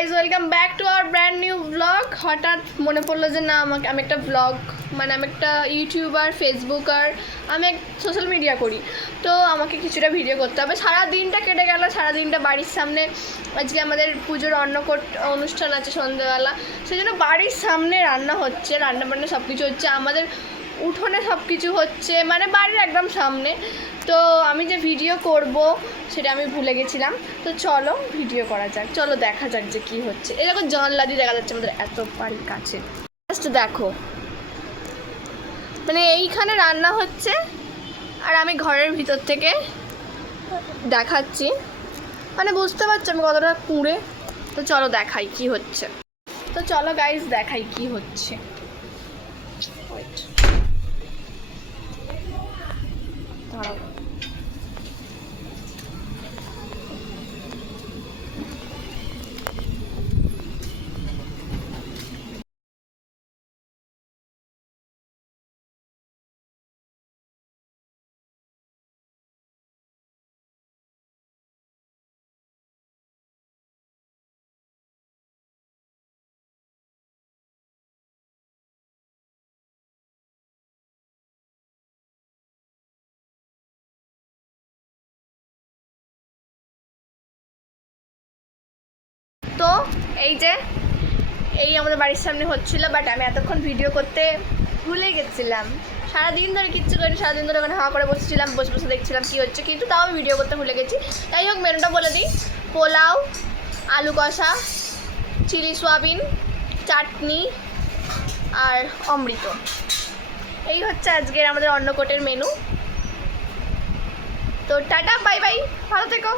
Guys, welcome back to our brand new blog. হঠাৎ মনে পড়লো যে না, আমি একটা ব্লগ, মানে আমি একটা ইউটিউবার, ফেসবুকার, আমি এক সোশ্যাল মিডিয়া করি, তো আমাকে কিছুটা ভিডিও করতে হবে। সারা দিনটা কেটে গেল, সারা দিনটা বাড়ির সামনে। আজকে আমাদের পুজোর অন্নকূট অনুষ্ঠান আছে সন্ধ্যেবেলা, সেই জন্য বাড়ির সামনে রান্না হচ্ছে, রান্নাবান্না সব কিছু হচ্ছে, আমাদের উঠোনে সব কিছু হচ্ছে, মানে বাড়ির একদম সামনে। তো আমি যে ভিডিও করব সেটা আমি ভুলে গেছিলাম। তো চলো ভিডিও করা যাক, চলো দেখা যাক যে কী হচ্ছে। এরকম জানলা দিয়ে দেখা যাচ্ছে আমাদের এত বাড়ির কাছে। জাস্ট দেখো, মানে এইখানে রান্না হচ্ছে আর আমি ঘরের ভিতর থেকে দেখাচ্ছি, মানে বুঝতে পারছি আমি কতটা কুঁড়ে। তো চলো দেখাই কি হচ্ছে। তো চলো গাইজ দেখাই কি হচ্ছে। দাঁড়াও, তো এই আমাদের বাড়ির সামনে হচ্ছিলো, বাট আমি এতক্ষণ ভিডিও করতে ভুলে গেছিলাম। সারাদিন ধরে কিচ্ছু করি, সারাদিন ধরে ওখানে হাওয়া করে বসেছিলাম, বসে বসে দেখছিলাম কী হচ্ছে, কিন্তু তাও আমি ভিডিও করতে ভুলে গেছি। তাই হোক, মেনুটা বলে দিই: পোলাও, আলু কষা, চিলি সোয়াবিন, চাটনি আর অমৃত। এই হচ্ছে আজকের আমাদের অন্নকূটের মেনু। তো টাটা, বাই বাই, ভালো থেকো।